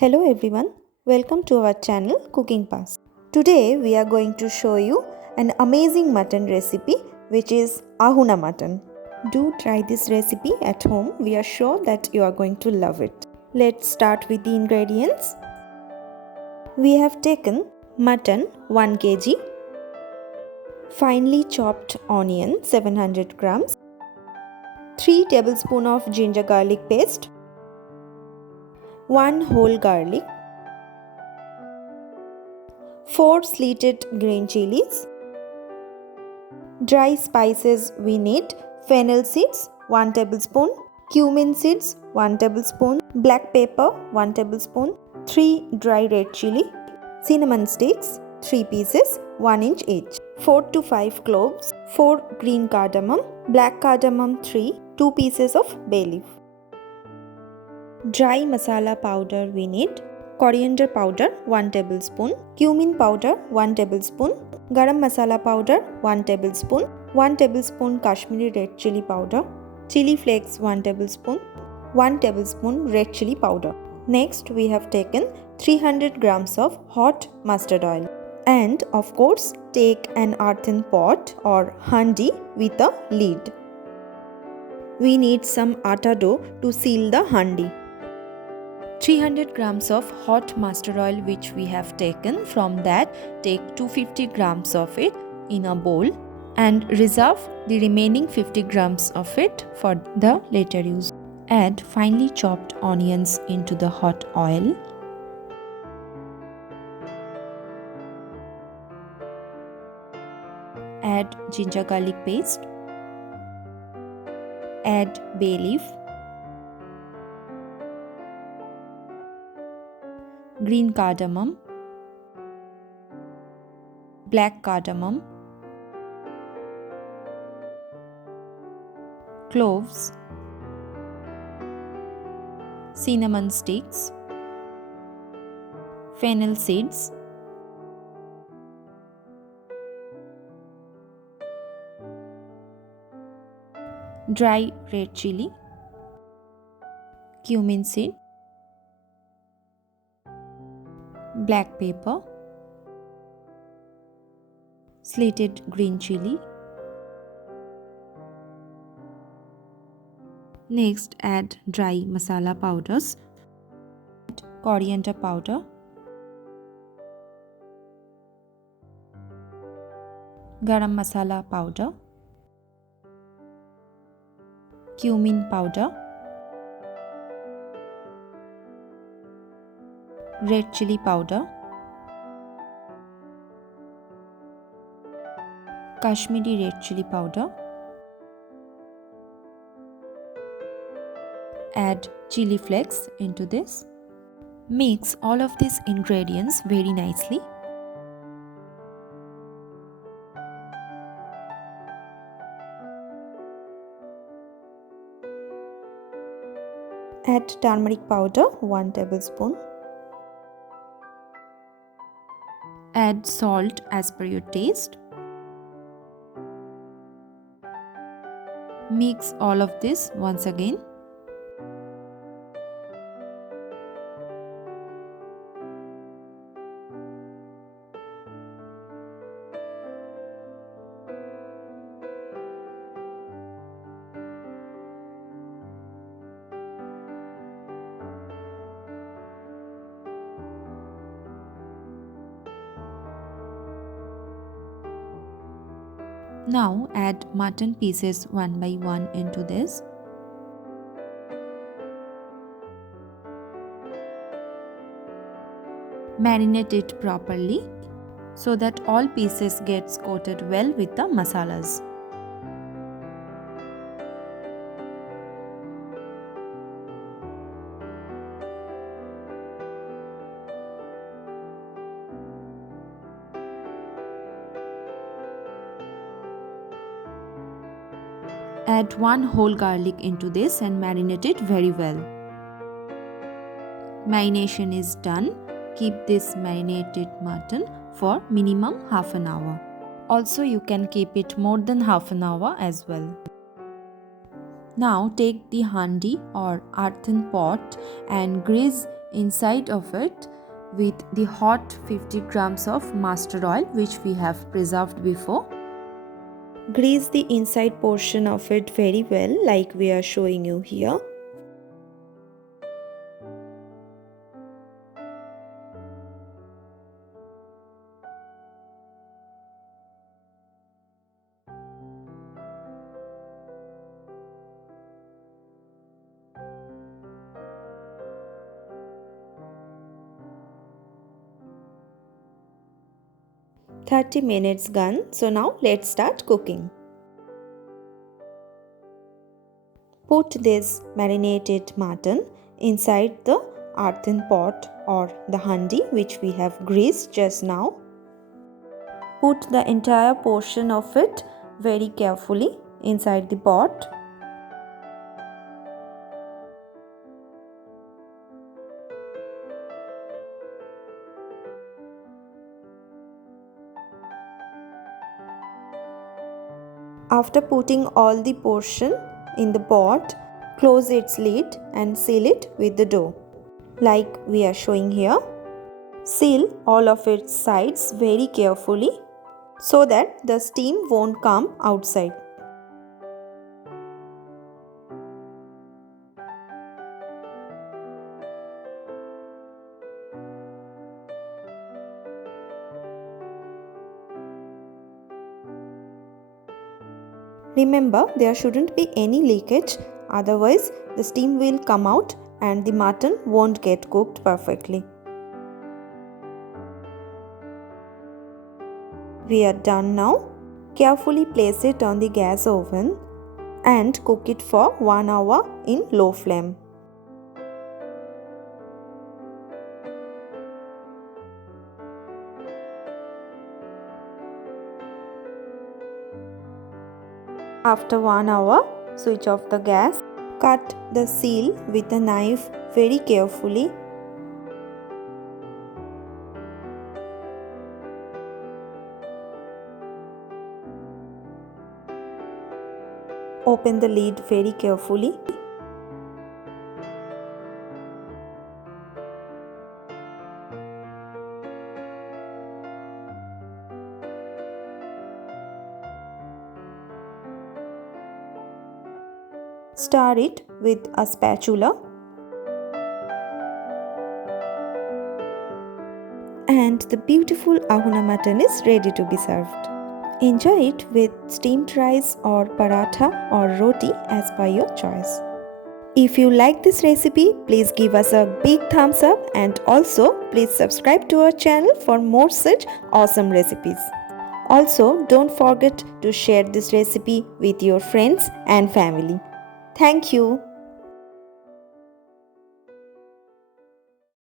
Hello everyone, welcome to our channel Cooking Pass. Today we are going to show you an amazing mutton recipe which is Ahuna mutton. Do try this recipe at home, we are sure that you are going to love it. Let's start with the ingredients. We have taken mutton 1 kg, finely chopped onion 700 grams, 3 tablespoons of ginger garlic paste, 1 whole garlic, 4 slitted green chilies. Dry spices we need fennel seeds 1 tablespoon, cumin seeds 1 tablespoon, black pepper 1 tablespoon, 3 dry red chili, cinnamon sticks 3 pieces 1 inch each, 4 to 5 cloves, 4 green cardamom, black cardamom 3, 2 pieces of bay leaf. Dry masala powder we need coriander powder 1 tablespoon, cumin powder 1 tablespoon, garam masala powder 1 tablespoon, 1 tablespoon Kashmiri red chili powder, chili flakes 1 tablespoon, 1 tablespoon red chili powder. Next we have taken 300 grams of hot mustard oil. And of course take an earthen pot or handi with a lid. We need some atta dough to seal the handi. 300 grams of hot mustard oil which we have taken. From that, take 250 grams of it in a bowl and reserve the remaining 50 grams of it for the later use. Add finely chopped onions into the hot oil. Add ginger garlic paste. Add bay leaf, green cardamom, black cardamom, cloves, cinnamon sticks, fennel seeds, dry red chili, cumin seed, black pepper, slitted green chili. Next add dry masala powders, coriander powder, garam masala powder, cumin powder, red chili powder, Kashmiri red chili powder. Add chili flakes into this. Mix all of these ingredients very nicely. Add turmeric powder 1 tablespoon. Add salt as per your taste. Mix all of this once again. Now add mutton pieces one by one into this. Marinate it properly so that all pieces gets coated well with the masalas. Add 1 whole garlic into this and marinate it very well. Marination is done. Keep this marinated mutton for minimum half an hour. Also you can keep it more than half an hour as well. Now take the handi or earthen pot and grease inside of it with the hot 50 grams of mustard oil which we have preserved before. Grease the inside portion of it very well like we are showing you here. "30 minutes gone, so now let's start cooking." Put this marinated mutton inside the earthen pot or the handi which we have greased just now. Put the entire portion of it very carefully inside the pot. After putting all the portion in the pot, close its lid and seal it with the dough like we are showing here. Seal all of its sides very carefully so that the steam won't come outside. Remember, there shouldn't be any leakage, otherwise the steam will come out and the mutton won't get cooked perfectly. We are done now. Carefully place it on the gas oven and cook it for 1 hour in low flame. After 1 hour, switch off the gas. Cut the seal with a knife very carefully. Open the lid very carefully. Stir it with a spatula. And the beautiful ahuna mutton is ready to be served. Enjoy it with steamed rice or paratha or roti as per your choice. If you like this recipe, please give us a big thumbs up and also please subscribe to our channel for more such awesome recipes. Also, don't forget to share this recipe with your friends and family. Thank you.